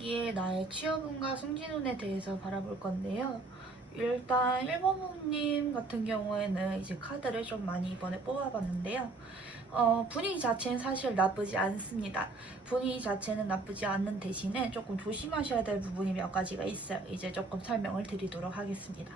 하반기에 나의 취업운과 승진운에 대해서 바라볼 건데요. 일단 1번 부모님 같은 경우에는 이제 카드를 좀 많이 이번에 뽑아봤는데요. 분위기 자체는 사실 나쁘지 않습니다. 분위기 자체는 나쁘지 않는 대신에 조금 조심하셔야 될 부분이 몇 가지가 있어요. 이제 조금 설명을 드리도록 하겠습니다.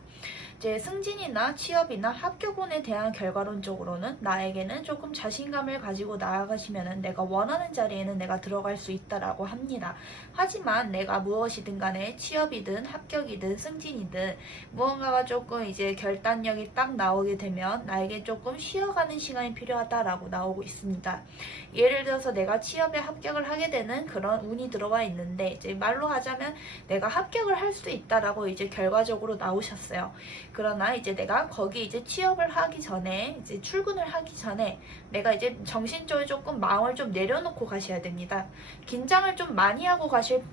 이제 승진이나 취업이나 합격운에 대한 결과론적으로는 나에게는 조금 자신감을 가지고 나아가시면은 내가 원하는 자리에는 내가 들어갈 수 있다라고 합니다. 하지만 내가 무엇이든 간에 취업이든 합격이든 승진이든 무언가가 조금 이제 결단력이 딱 나오게 되면 나에게 조금 쉬어가는 시간이 필요하다라고 나오고 있습니다. 예를 들어서 내가 취업에 합격을 하게 되는 그런 운이 들어와 있는데 이제 말로 하자면 내가 합격을 할 수 있다라고 이제 결과적으로 나오셨어요. 그러나 이제 내가 거기 이제 취업을 하기 전에 이제 출근을 하기 전에 내가 이제 정신적으로 조금 마음을 좀 내려놓고 가셔야 됩니다. 긴장을 좀 많이 하고 가실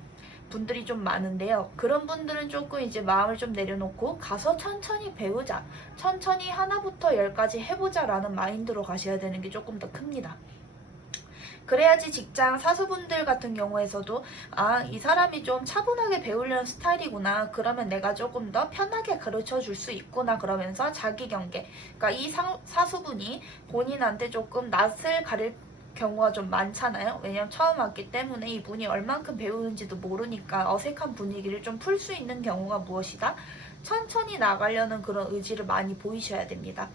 분들이 좀 많은데요. 그런 분들은 조금 이제 마음을 좀 내려놓고 가서 천천히 배우자, 천천히 하나부터 열까지 해보자 라는 마인드로 가셔야 되는 게 조금 더 큽니다. 그래야지 직장 사수분들 같은 경우에서도 이 사람이 좀 차분하게 배우려는 스타일이구나. 그러면 내가 조금 더 편하게 가르쳐 줄 수 있구나. 그러면서 자기 경계. 그러니까 이 사수분이 본인한테 조금 낯을 가릴 경우가 좀 많잖아요. 왜냐면 처음 왔기 때문에 이분이 얼만큼 배우는지도 모르니까 어색한 분위기를 좀 풀 수 있는 경우가 무엇이다? 천천히 나가려는 그런 의지를 많이 보이셔야 됩니다.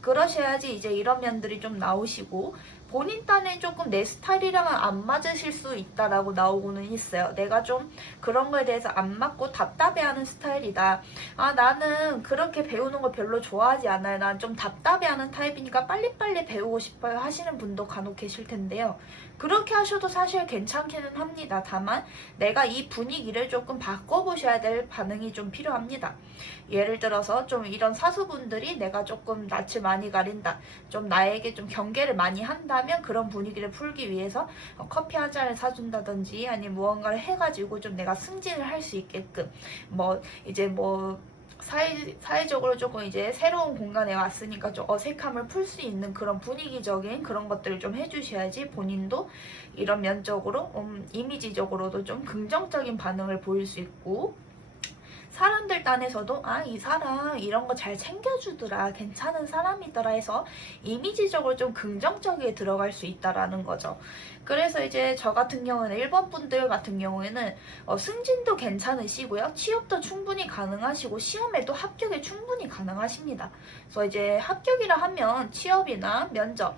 그러셔야지 이제 이런 면들이 좀 나오시고 본인 딴에 조금 내 스타일이랑은 안 맞으실 수 있다라고 나오고는 있어요. 내가 좀 그런 거에 대해서 안 맞고 답답해하는 스타일이다. 나는 그렇게 배우는 거 별로 좋아하지 않아요. 난 좀 답답해하는 타입이니까 빨리빨리 배우고 싶어요 하시는 분도 간혹 계실 텐데요. 그렇게 하셔도 사실 괜찮기는 합니다. 다만 내가 이 분위기를 조금 바꿔보셔야 될 반응이 좀 필요합니다. 예를 들어서 좀 이런 사수분들이 내가 조금 낯을 많이 가린다, 좀 나에게 좀 경계를 많이 한다면 그런 분위기를 풀기 위해서 커피 한 잔을 사준다든지 아니면 무언가를 해가지고 좀 내가 승진을 할 수 있게끔 사회적으로 조금 이제 새로운 공간에 왔으니까 좀 어색함을 풀 수 있는 그런 분위기적인 그런 것들을 좀 해주셔야지 본인도 이런 면적으로 이미지적으로도 좀 긍정적인 반응을 보일 수 있고 사람들 딴에서도 이 사람 이런 거 잘 챙겨주더라, 괜찮은 사람이더라 해서 이미지적으로 좀 긍정적이게 들어갈 수 있다라는 거죠. 그래서 이제 저 같은 경우는 1번 분들 같은 경우에는 승진도 괜찮으시고요, 취업도 충분히 가능하시고 시험에도 합격이 충분히 가능하십니다. 그래서 이제 합격이라 하면 취업이나 면접,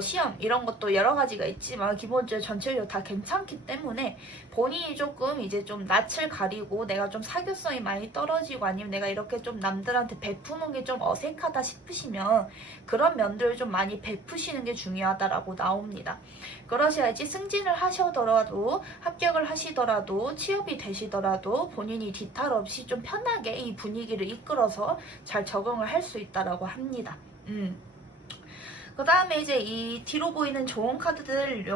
시험 이런 것도 여러 가지가 있지만 기본적으로 전체적으로 다 괜찮기 때문에 본인이 조금 이제 좀 낯을 가리고 내가 좀 사교성이 많이 떨어지고 아니면 내가 이렇게 좀 남들한테 베푸는 게 좀 어색하다 싶으시면 그런 면들을 좀 많이 베푸시는 게 중요하다라고 나옵니다. 그러셔야지 승진을 하시더라도 합격을 하시더라도 취업이 되시더라도 본인이 뒤탈 없이 좀 편하게 이 분위기를 이끌어서 잘 적응을 할 수 있다라고 합니다. 그 다음에 이제 이 뒤로 보이는 좋은 카드들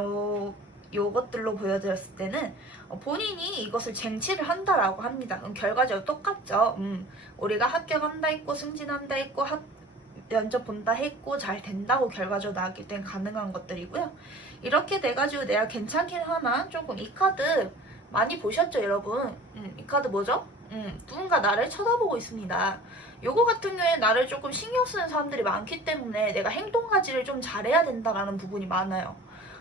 요것들로 보여드렸을 때는 본인이 이것을 쟁취를 한다라고 합니다. 결과적으로 똑같죠. 우리가 합격한다 했고 승진한다 했고 면접 본다 했고 잘 된다고 결과적으로 나왔기 때문에 가능한 것들이고요. 이렇게 돼가지고 내가 괜찮긴 하나 조금 이 카드 많이 보셨죠 여러분? 이 카드 뭐죠? 누군가 나를 쳐다보고 있습니다. 요거 같은 경우에 나를 조금 신경 쓰는 사람들이 많기 때문에 내가 행동가지를 좀 잘해야 된다라는 부분이 많아요.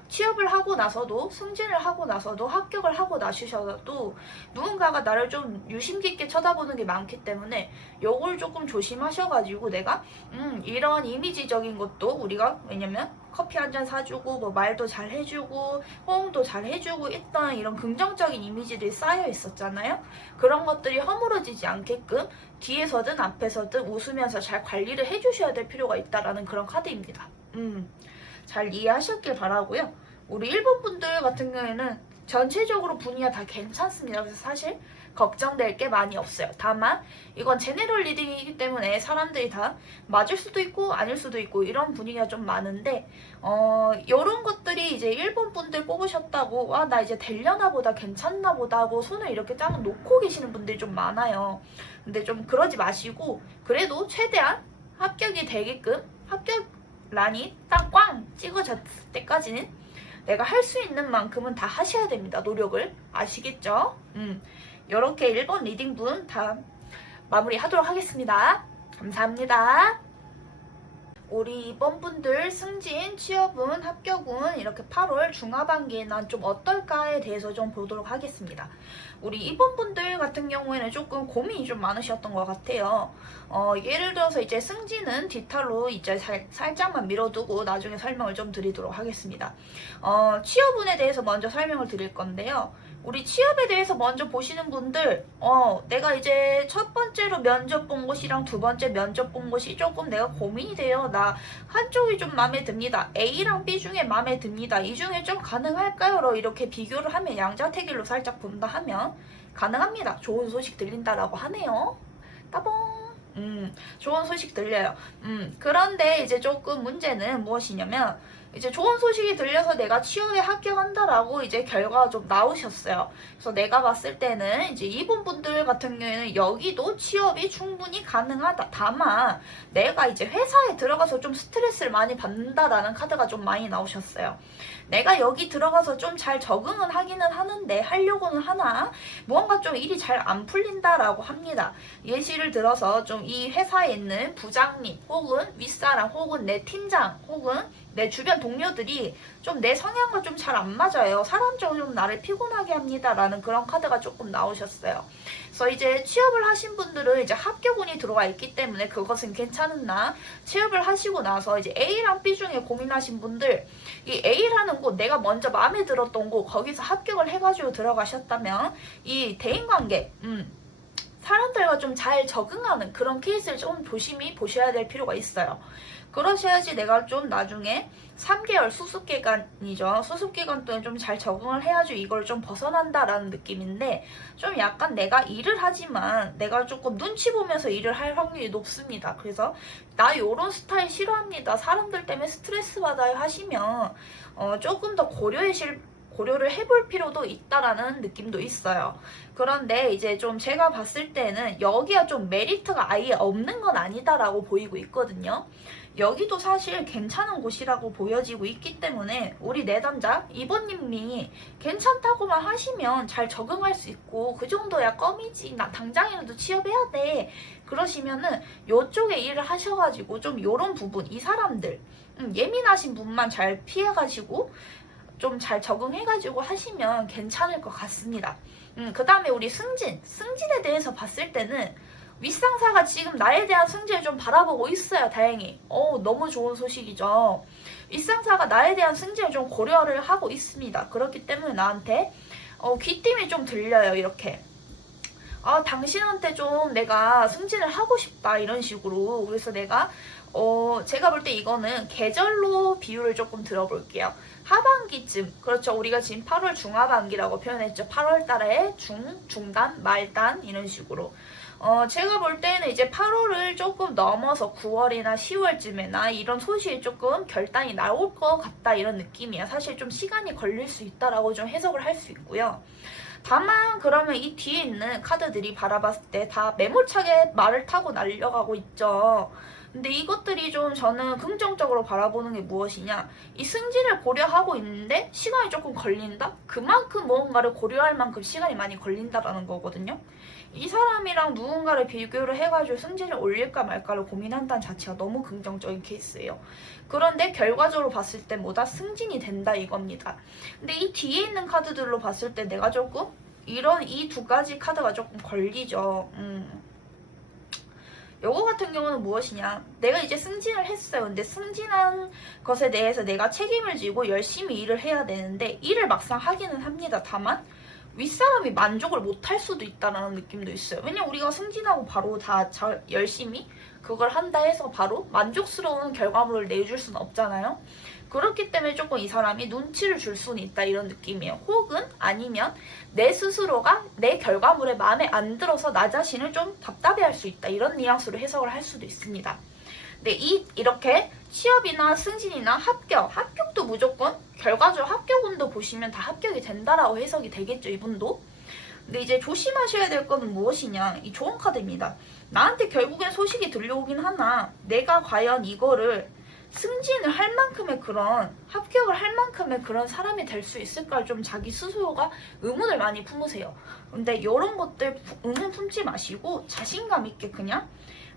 취업을 하고 나서도 승진을 하고 나서도 합격을 하고 나셔도 누군가가 나를 좀 유심 깊게 쳐다보는 게 많기 때문에 요걸 조금 조심하셔가지고 내가 이런 이미지적인 것도 우리가 왜냐면 커피 한 잔 사주고 말도 잘 해주고 호응도 잘 해주고 있던 이런 긍정적인 이미지들이 쌓여 있었잖아요. 그런 것들이 허물어지지 않게끔 뒤에서든 앞에서든 웃으면서 잘 관리를 해주셔야 될 필요가 있다라는 그런 카드입니다. 잘 이해하셨길 바라고요. 우리 1번 분들 같은 경우에는 전체적으로 분위기가 다 괜찮습니다. 그래서 사실 걱정될 게 많이 없어요. 다만 이건 제네럴 리딩이기 때문에 사람들이 다 맞을 수도 있고 아닐 수도 있고 이런 분위기가 좀 많은데 이런 것들이 이제 1번 분들 뽑으셨다고 나 이제 되려나 보다 괜찮나 보다 하고 손을 이렇게 딱 놓고 계시는 분들이 좀 많아요. 근데 좀 그러지 마시고 그래도 최대한 합격이 되게끔 합격 란이 딱 꽝 찍어졌을 때까지는 내가 할 수 있는 만큼은 다 하셔야 됩니다. 노력을. 아시겠죠? 이렇게 1번 리딩분 다 마무리하도록 하겠습니다. 감사합니다. 우리 이번 분들 승진, 취업운, 합격운 이렇게 8월 중하반기에는 좀 어떨까에 대해서 좀 보도록 하겠습니다. 우리 이번 분들 같은 경우에는 조금 고민이 좀 많으셨던 것 같아요. 예를 들어서 이제 승진은 뒤탈로 이제 살짝만 밀어두고 나중에 설명을 좀 드리도록 하겠습니다. 취업운에 대해서 먼저 설명을 드릴 건데요. 우리 취업에 대해서 먼저 보시는 분들, 내가 이제 첫 번째로 면접 본 곳이랑 두 번째 면접 본 곳이 조금 내가 고민이 돼요. 나 한쪽이 좀 마음에 듭니다. A랑 B 중에 마음에 듭니다. 이 중에 좀 가능할까요? 이렇게 비교를 하면 양자택일로 살짝 본다 하면 가능합니다. 좋은 소식 들린다라고 하네요. 따봉. 좋은 소식 들려요. 그런데 이제 조금 문제는 무엇이냐면, 이제 좋은 소식이 들려서 내가 취업에 합격한다라고 이제 결과가 좀 나오셨어요. 그래서 내가 봤을 때는 이제 이분 분들 같은 경우에는 여기도 취업이 충분히 가능하다. 다만 내가 이제 회사에 들어가서 좀 스트레스를 많이 받는다라는 카드가 좀 많이 나오셨어요. 내가 여기 들어가서 좀 잘 적응은 하기는 하는데 하려고는 하나 무언가 좀 일이 잘 안 풀린다라고 합니다. 예시를 들어서 좀 이 회사에 있는 부장님 혹은 윗사람 혹은 내 팀장 혹은 내 주변 동료들이 좀 내 성향과 좀 잘 안 맞아요. 사람적으로 좀 나를 피곤하게 합니다. 라는 그런 카드가 조금 나오셨어요. 그래서 이제 취업을 하신 분들은 이제 합격운이 들어와 있기 때문에 그것은 괜찮으나 취업을 하시고 나서 이제 A랑 B 중에 고민하신 분들, 이 A라는 곳 내가 먼저 마음에 들었던 곳 거기서 합격을 해가지고 들어가셨다면 이 대인관계, 사람들과 좀 잘 적응하는 그런 케이스를 좀 조심히 보셔야 될 필요가 있어요. 그러셔야지 내가 좀 나중에 3개월 수습기간이죠. 수습기간 동안 좀 잘 적응을 해야지 이걸 좀 벗어난다라는 느낌인데, 좀 약간 내가 일을 하지만 내가 조금 눈치 보면서 일을 할 확률이 높습니다. 그래서 나 요런 스타일 싫어합니다. 사람들 때문에 스트레스 받아요 하시면 조금 더 고려를 해볼 필요도 있다라는 느낌도 있어요. 그런데 이제 좀 제가 봤을 때는 여기가 좀 메리트가 아예 없는 건 아니다라고 보이고 있거든요. 여기도 사실 괜찮은 곳이라고 보여지고 있기 때문에 우리 내담자 이번님이 괜찮다고만 하시면 잘 적응할 수 있고, 그 정도야 껌이지 나 당장이라도 취업해야 돼 그러시면은 요쪽에 일을 하셔가지고 좀 요런 부분, 이 사람들 예민하신 분만 잘 피해가지고 좀 잘 적응해가지고 하시면 괜찮을 것 같습니다. 그 다음에 우리 승진에 대해서 봤을 때는 윗상사가 지금 나에 대한 승진을 좀 바라보고 있어요. 다행히. 너무 좋은 소식이죠. 윗상사가 나에 대한 승진을 좀 고려를 하고 있습니다. 그렇기 때문에 나한테 귀띔이 좀 들려요. 이렇게. 당신한테 좀 내가 승진을 하고 싶다 이런 식으로. 그래서 내가 제가 볼 때 이거는 계절로 비율을 조금 들어볼게요. 하반기쯤, 그렇죠. 우리가 지금 8월 중하반기라고 표현했죠. 8월 달에 중단, 말단 이런 식으로. 제가 볼 때는 이제 8월을 조금 넘어서 9월이나 10월쯤에나 이런 소식이 조금 결단이 나올 것 같다 이런 느낌이야. 사실 좀 시간이 걸릴 수 있다라고 좀 해석을 할 수 있고요. 다만 그러면 이 뒤에 있는 카드들이 바라봤을 때 다 매몰차게 말을 타고 날려가고 있죠. 근데 이것들이 좀 저는 긍정적으로 바라보는 게 무엇이냐, 이 승진을 고려하고 있는데 시간이 조금 걸린다? 그만큼 무언가를 고려할 만큼 시간이 많이 걸린다라는 거거든요. 이 사람이랑 누군가를 비교를 해가지고 승진을 올릴까 말까를 고민한다는 자체가 너무 긍정적인 케이스예요. 그런데 결과적으로 봤을 때 뭐다 승진이 된다 이겁니다. 근데 이 뒤에 있는 카드들로 봤을 때 내가 조금 이런 이 두 가지 카드가 조금 걸리죠. 요거 같은 경우는 무엇이냐, 내가 이제 승진을 했어요. 근데 승진한 것에 대해서 내가 책임을 지고 열심히 일을 해야 되는데 일을 막상 하기는 합니다. 다만 윗사람이 만족을 못할 수도 있다는 느낌도 있어요. 왜냐면 우리가 승진하고 바로 다 열심히 그걸 한다 해서 바로 만족스러운 결과물을 내줄 수는 없잖아요. 그렇기 때문에 조금 이 사람이 눈치를 줄 수는 있다 이런 느낌이에요. 혹은 아니면 내 스스로가 내 결과물에 마음에 안 들어서 나 자신을 좀 답답해할 수 있다 이런 뉘앙스로 해석을 할 수도 있습니다. 근데 이렇게 취업이나 승진이나 합격도 무조건 결과적으로 합격운도 보시면 다 합격이 된다라고 해석이 되겠죠, 이분도. 근데 이제 조심하셔야 될 거는 무엇이냐, 이 좋은 카드입니다. 나한테 결국엔 소식이 들려오긴 하나 내가 과연 이거를 승진을 할 만큼의 그런 합격을 할 만큼의 그런 사람이 될 수 있을까 좀 자기 스스로가 의문을 많이 품으세요. 근데 이런 것들 의문 품지 마시고 자신감 있게 그냥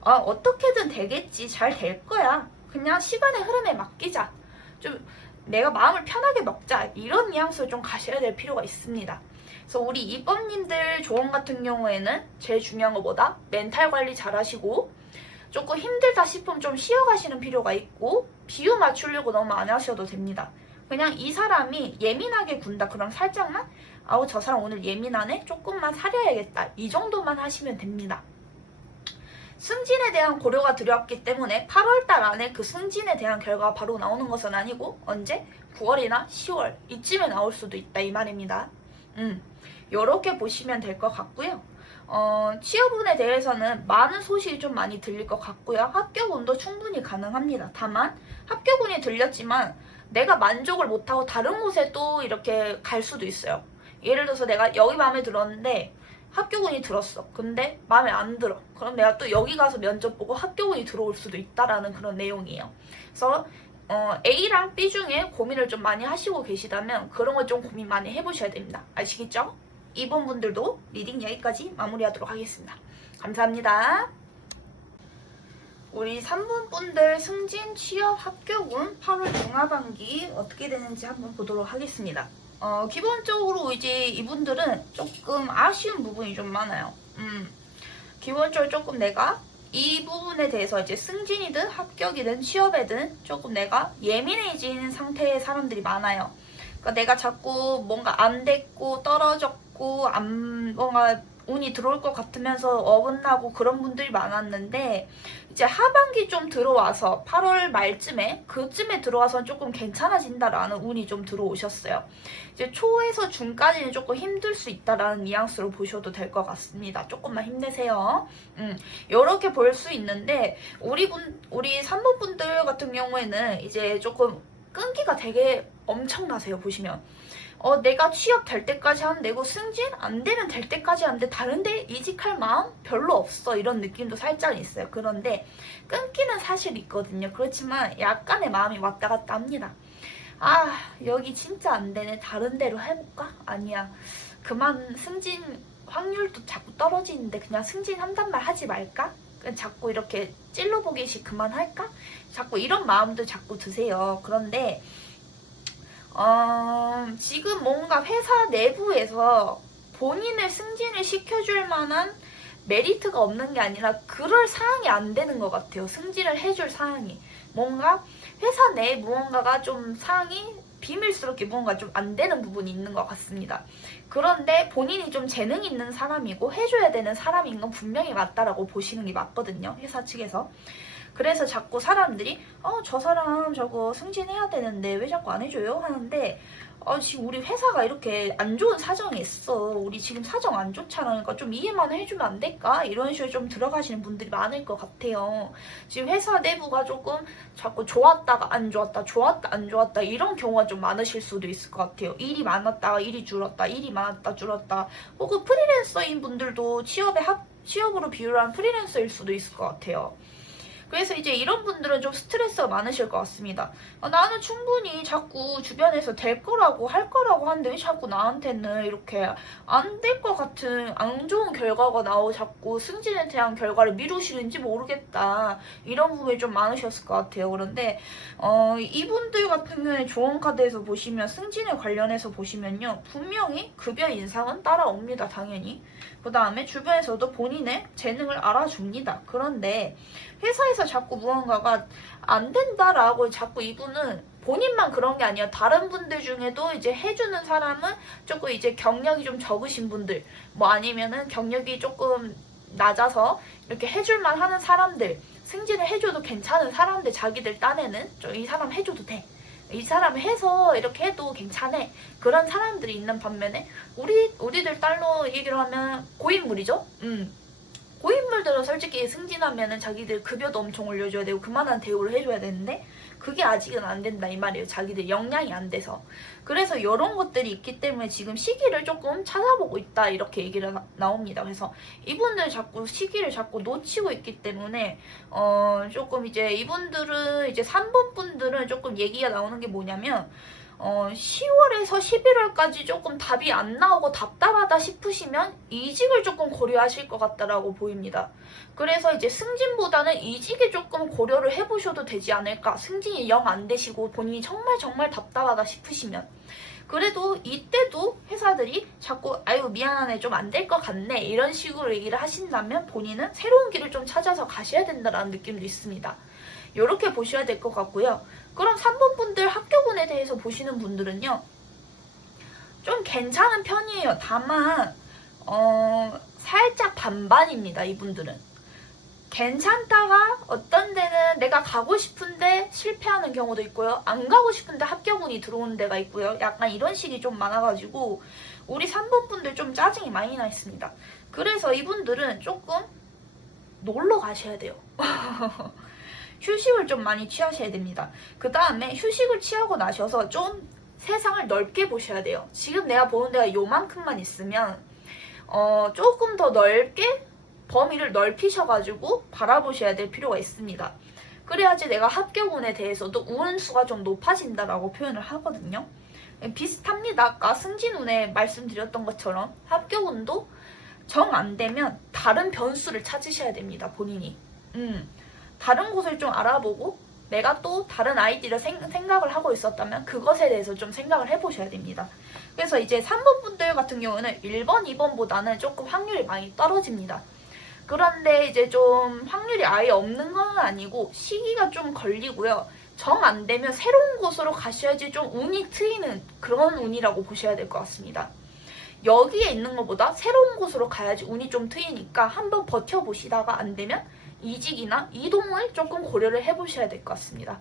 어떻게든 되겠지, 잘 될 거야, 그냥 시간의 흐름에 맡기자, 좀 내가 마음을 편하게 먹자, 이런 뉘앙스를 좀 가셔야 될 필요가 있습니다. 그래서 우리 이번님들 조언 같은 경우에는 제일 중요한 것보다 멘탈 관리 잘 하시고, 조금 힘들다 싶으면 좀 쉬어가시는 필요가 있고, 비유 맞추려고 너무 안 하셔도 됩니다. 그냥 이 사람이 예민하게 군다 그럼 살짝만 아우 저 사람 오늘 예민하네, 조금만 사려야겠다, 이 정도만 하시면 됩니다. 승진에 대한 고려가 들어왔기 때문에 8월달 안에 그 승진에 대한 결과가 바로 나오는 것은 아니고 언제? 9월이나 10월 이쯤에 나올 수도 있다 이 말입니다. 요렇게 보시면 될 것 같고요. 취업운에 대해서는 많은 소식이 좀 많이 들릴 것 같고요. 합격운도 충분히 가능합니다. 다만 합격운이 들렸지만 내가 만족을 못하고 다른 곳에 또 이렇게 갈 수도 있어요. 예를 들어서 내가 여기 마음에 들었는데 합격운이 들었어. 근데 마음에 안 들어. 그럼 내가 또 여기 가서 면접 보고 합격운이 들어올 수도 있다라는 그런 내용이에요. 그래서 A랑 B 중에 고민을 좀 많이 하시고 계시다면 그런 걸 좀 고민 많이 해보셔야 됩니다. 아시겠죠? 2번 분들도 리딩 여기까지 마무리하도록 하겠습니다. 감사합니다. 우리 3번 분들 승진, 취업, 합격운 8월 중하반기 어떻게 되는지 한번 보도록 하겠습니다. 기본적으로 이제 이분들은 조금 아쉬운 부분이 좀 많아요. 기본적으로 조금 내가 이 부분에 대해서 이제 승진이든 합격이든 취업이든 조금 내가 예민해진 상태의 사람들이 많아요. 그러니까 내가 자꾸 뭔가 안 됐고 떨어졌고 뭔가 운이 들어올 것 같으면서 어긋나고 그런 분들이 많았는데, 이제 하반기 좀 들어와서 8월 말쯤에 그쯤에 들어와서 조금 괜찮아진다라는 운이 좀 들어오셨어요. 이제 초에서 중까지는 조금 힘들 수 있다라는 뉘앙스로 보셔도 될 것 같습니다. 조금만 힘내세요. 이렇게 볼 수 있는데 우리 3번 분들 같은 경우에는 이제 조금 끈기가 되게 엄청나세요. 보시면 내가 취업 될 때까지 하면 되고 승진 안 되면 될 때까지 하는데 다른데 이직할 마음 별로 없어, 이런 느낌도 살짝 있어요. 그런데 끈기는 사실 있거든요. 그렇지만 약간의 마음이 왔다 갔다 합니다. 여기 진짜 안 되네, 다른 데로 해볼까? 아니야, 그만 승진 확률도 자꾸 떨어지는데 그냥 승진한단 말 하지 말까? 자꾸 이렇게 찔러보기식 그만할까? 자꾸 이런 마음도 자꾸 드세요. 그런데 지금 뭔가 회사 내부에서 본인을 승진을 시켜줄 만한 메리트가 없는 게 아니라 그럴 사항이 안 되는 것 같아요. 승진을 해줄 사항이. 뭔가 회사 내 무언가가 좀 사항이 비밀스럽게 뭔가 좀 안 되는 부분이 있는 것 같습니다. 그런데 본인이 좀 재능이 있는 사람이고 해줘야 되는 사람인 건 분명히 맞다라고 보시는 게 맞거든요. 회사 측에서. 그래서 자꾸 사람들이 저 사람 저거 승진해야 되는데 왜 자꾸 안 해줘요? 하는데 지금 우리 회사가 이렇게 안 좋은 사정이 있어. 우리 지금 사정 안 좋잖아. 그러니까 좀 이해만 해주면 안 될까? 이런 식으로 좀 들어가시는 분들이 많을 것 같아요. 지금 회사 내부가 조금 자꾸 좋았다가 안 좋았다, 좋았다 안 좋았다, 이런 경우가 좀 많으실 수도 있을 것 같아요. 일이 많았다가 일이 줄었다, 일이 많았다 줄었다. 혹은 프리랜서인 분들도 취업으로 비유한 프리랜서일 수도 있을 것 같아요. 그래서 이제 이런 분들은 좀 스트레스가 많으실 것 같습니다. 나는 충분히 자꾸 주변에서 될 거라고 할 거라고 하는데 왜 자꾸 나한테는 이렇게 안 될 것 같은 안 좋은 결과가 나오고 자꾸 승진에 대한 결과를 미루시는지 모르겠다. 이런 부분이 좀 많으셨을 것 같아요. 그런데 이분들 같은 경우에 조언 카드에서 보시면 승진에 관련해서 보시면요, 분명히 급여 인상은 따라옵니다. 당연히. 그 다음에 주변에서도 본인의 재능을 알아줍니다. 그런데 회사에서 자꾸 무언가가 안 된다라고 자꾸 이분은 본인만 그런 게 아니라 다른 분들 중에도 이제 해주는 사람은 조금 이제 경력이 좀 적으신 분들, 뭐 아니면은 경력이 조금 낮아서 이렇게 해줄만 하는 사람들, 승진을 해줘도 괜찮은 사람들, 자기들 딴에는 이 사람 해줘도 돼, 이 사람 해서 이렇게 해도 괜찮아, 그런 사람들이 있는 반면에 우리들 딸로 얘기를 하면 고인물이죠. 고인물들은 솔직히 승진하면은 자기들 급여도 엄청 올려줘야 되고 그만한 대우를 해줘야 되는데 그게 아직은 안 된다 이 말이에요. 자기들 역량이 안 돼서. 그래서 이런 것들이 있기 때문에 지금 시기를 조금 찾아보고 있다 이렇게 얘기를 나옵니다. 그래서 이분들 자꾸 시기를 자꾸 놓치고 있기 때문에 조금 이제 이분들은 이제 3번 분들은 조금 얘기가 나오는 게 뭐냐면 10월에서 11월까지 조금 답이 안 나오고 답답하다 싶으시면 이직을 조금 고려하실 것 같다라고 보입니다. 그래서 이제 승진보다는 이직에 조금 고려를 해보셔도 되지 않을까. 승진이 영 안 되시고 본인이 정말 답답하다 싶으시면. 그래도 이때도 회사들이 자꾸 아유 미안하네 좀 안 될 것 같네 이런 식으로 얘기를 하신다면 본인은 새로운 길을 좀 찾아서 가셔야 된다는 느낌도 있습니다. 이렇게 보셔야 될 것 같고요. 그럼 3번 분들 합격운에 대해서 보시는 분들은요. 좀 괜찮은 편이에요. 다만 살짝 반반입니다. 이분들은. 괜찮다가 어떤 데는 내가 가고 싶은데 실패하는 경우도 있고요. 안 가고 싶은데 합격운이 들어오는 데가 있고요. 약간 이런 식이 좀 많아가지고 우리 3번 분들 좀 짜증이 많이 나 있습니다. 그래서 이분들은 조금 놀러 가셔야 돼요. 휴식을 좀 많이 취하셔야 됩니다. 그 다음에 휴식을 취하고 나셔서 좀 세상을 넓게 보셔야 돼요. 지금 내가 보는 데가 요만큼만 있으면 조금 더 넓게 범위를 넓히셔가지고 바라보셔야 될 필요가 있습니다. 그래야지 내가 합격운에 대해서도 운수가 좀 높아진다라고 표현을 하거든요. 비슷합니다. 아까 승진운에 말씀드렸던 것처럼 합격운도 정 안 되면 다른 변수를 찾으셔야 됩니다. 본인이. 다른 곳을 좀 알아보고 내가 또 다른 아이디를 생각을 하고 있었다면 그것에 대해서 좀 생각을 해보셔야 됩니다. 그래서 이제 3번 분들 같은 경우는 1번, 2번보다는 조금 확률이 많이 떨어집니다. 그런데 이제 좀 확률이 아예 없는 건 아니고 시기가 좀 걸리고요. 정 안 되면 새로운 곳으로 가셔야지 좀 운이 트이는 그런 운이라고 보셔야 될 것 같습니다. 여기에 있는 것보다 새로운 곳으로 가야지 운이 좀 트이니까 한번 버텨보시다가 안 되면 이직이나 이동을 조금 고려를 해보셔야 될 것 같습니다.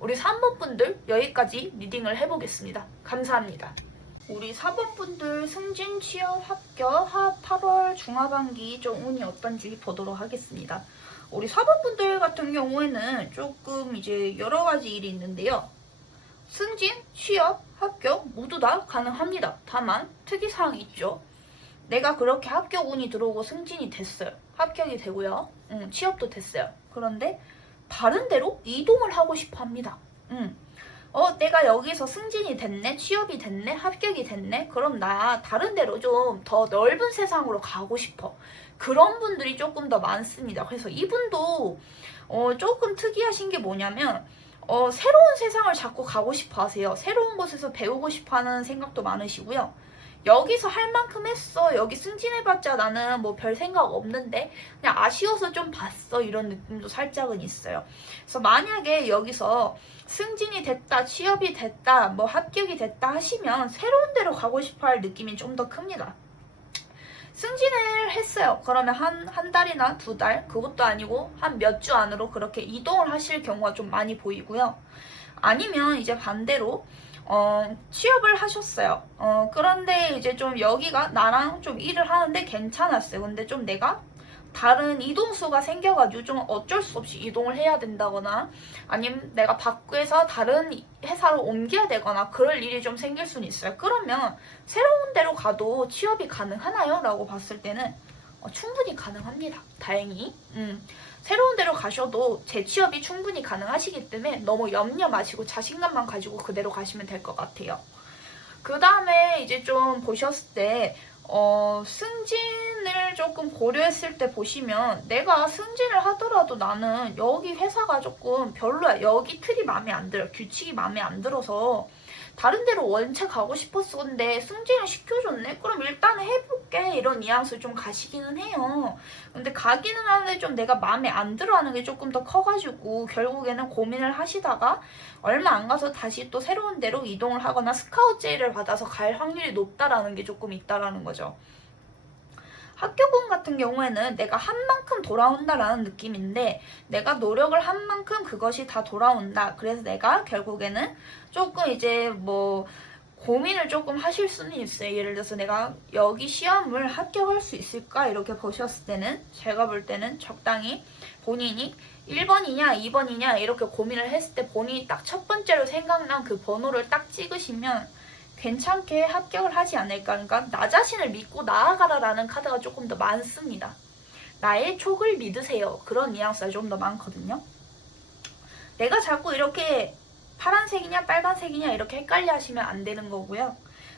우리 3번 분들 여기까지 리딩을 해보겠습니다. 감사합니다. 우리 4번 분들 승진, 취업, 합격, 8월 중하반기 좀 운이 어떤지 보도록 하겠습니다. 우리 4번 분들 같은 경우에는 조금 이제 여러 가지 일이 있는데요. 승진, 취업, 합격 모두 다 가능합니다. 다만 특이사항이 있죠. 내가 그렇게 합격 운이 들어오고 승진이 됐어요. 합격이 되고요. 취업도 됐어요. 그런데 다른 데로 이동을 하고 싶어 합니다. 내가 여기서 승진이 됐네, 취업이 됐네, 합격이 됐네. 그럼 나 다른 데로 좀 더 넓은 세상으로 가고 싶어. 그런 분들이 조금 더 많습니다. 그래서 이분도 조금 특이하신 게 뭐냐면 새로운 세상을 자꾸 가고 싶어 하세요. 새로운 곳에서 배우고 싶어 하는 생각도 많으시고요. 여기서 할 만큼 했어. 여기 승진해봤자 나는 뭐 별 생각 없는데 그냥 아쉬워서 좀 봤어. 이런 느낌도 살짝은 있어요. 그래서 만약에 여기서 승진이 됐다, 취업이 됐다, 뭐 합격이 됐다 하시면 새로운 데로 가고 싶어 할 느낌이 좀 더 큽니다. 승진을 했어요. 그러면 한 달이나 2달, 그것도 아니고 한 몇 주 안으로 그렇게 이동을 하실 경우가 좀 많이 보이고요. 아니면 이제 반대로 취업을 하셨어요. 그런데 이제 좀 여기가 나랑 좀 일을 하는데 괜찮았어요. 근데 좀 내가 다른 이동수가 생겨가지고 좀 어쩔 수 없이 이동을 해야 된다거나 아니면 내가 밖에서 다른 회사로 옮겨야 되거나 그럴 일이 좀 생길 수는 있어요. 그러면 새로운 데로 가도 취업이 가능하나요? 라고 봤을 때는 충분히 가능합니다. 다행히. 새로운 데로 가셔도 재취업이 충분히 가능하시기 때문에 너무 염려 마시고 자신감만 가지고 그대로 가시면 될 것 같아요. 그 다음에 이제 좀 보셨을 때 승진을 조금 고려했을 때 보시면 내가 승진을 하더라도 나는 여기 회사가 조금 별로야. 여기 틀이 마음에 안 들어. 규칙이 마음에 안 들어서 다른 데로 원체 가고 싶었었는데 승진을 시켜줬네? 그럼 일단은 해볼게. 이런 뉘앙스를 좀 가시기는 해요. 근데 가기는 하는데 좀 내가 마음에 안 들어 하는 게 조금 더 커가지고 결국에는 고민을 하시다가 얼마 안 가서 다시 또 새로운 데로 이동을 하거나 스카우트 제의를 받아서 갈 확률이 높다라는 게 조금 있다라는 거죠. 합격운 같은 경우에는 내가 한 만큼 돌아온다라는 느낌인데 내가 노력을 한 만큼 그것이 다 돌아온다. 그래서 내가 결국에는 조금 이제 뭐 고민을 조금 하실 수는 있어요. 예를 들어서 내가 여기 시험을 합격할 수 있을까? 이렇게 보셨을 때는 제가 볼 때는 적당히 본인이 1번이냐 2번이냐 이렇게 고민을 했을 때 본인이 딱 첫 번째로 생각난 그 번호를 딱 찍으시면 괜찮게 합격을 하지 않을까. 그러니까 나 자신을 믿고 나아가라라는 카드가 조금 더 많습니다. 나의 촉을 믿으세요. 그런 뉘앙스가 좀 더 많거든요. 내가 자꾸 이렇게 파란색이냐 빨간색이냐 이렇게 헷갈려 하시면 안 되는 거고요.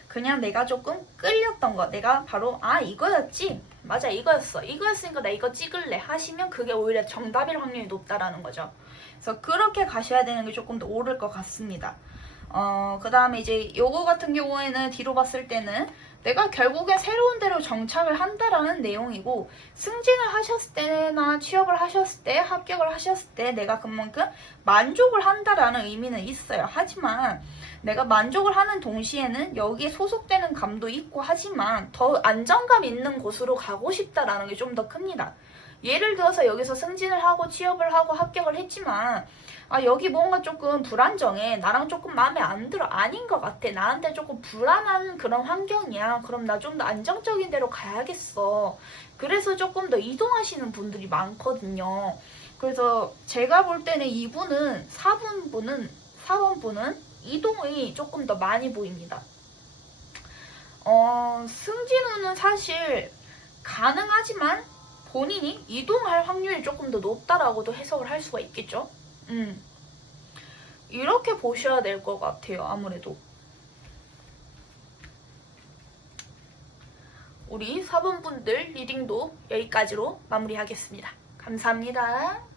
그냥 내가 조금 끌렸던 거, 내가 바로 이거였지? 맞아, 이거였으니까 나 이거 찍을래 하시면 그게 오히려 정답일 확률이 높다라는 거죠. 그래서 그렇게 가셔야 되는 게 조금 더 옳을 것 같습니다. 그 다음에 이제 요거 같은 경우에는 뒤로 봤을 때는 내가 결국에 새로운 데로 정착을 한다라는 내용이고, 승진을 하셨을 때나 취업을 하셨을 때, 합격을 하셨을 때 내가 그만큼 만족을 한다라는 의미는 있어요. 하지만 내가 만족을 하는 동시에는 여기에 소속되는 감도 있고, 하지만 더 안정감 있는 곳으로 가고 싶다라는 게 좀 더 큽니다. 예를 들어서 여기서 승진을 하고 취업을 하고 합격을 했지만 여기 뭔가 조금 불안정해. 나랑 조금 마음에 안 들어. 아닌 것 같아. 나한테 조금 불안한 그런 환경이야. 그럼 나 좀 더 안정적인 데로 가야겠어. 그래서 조금 더 이동하시는 분들이 많거든요. 그래서 제가 볼 때는 이분은 4번분은 이동이 조금 더 많이 보입니다. 승진운은 사실 가능하지만 본인이 이동할 확률이 조금 더 높다라고도 해석을 할 수가 있겠죠. 이렇게 보셔야 될 것 같아요. 아무래도 우리 4번 분들 리딩도 여기까지로 마무리하겠습니다. 감사합니다.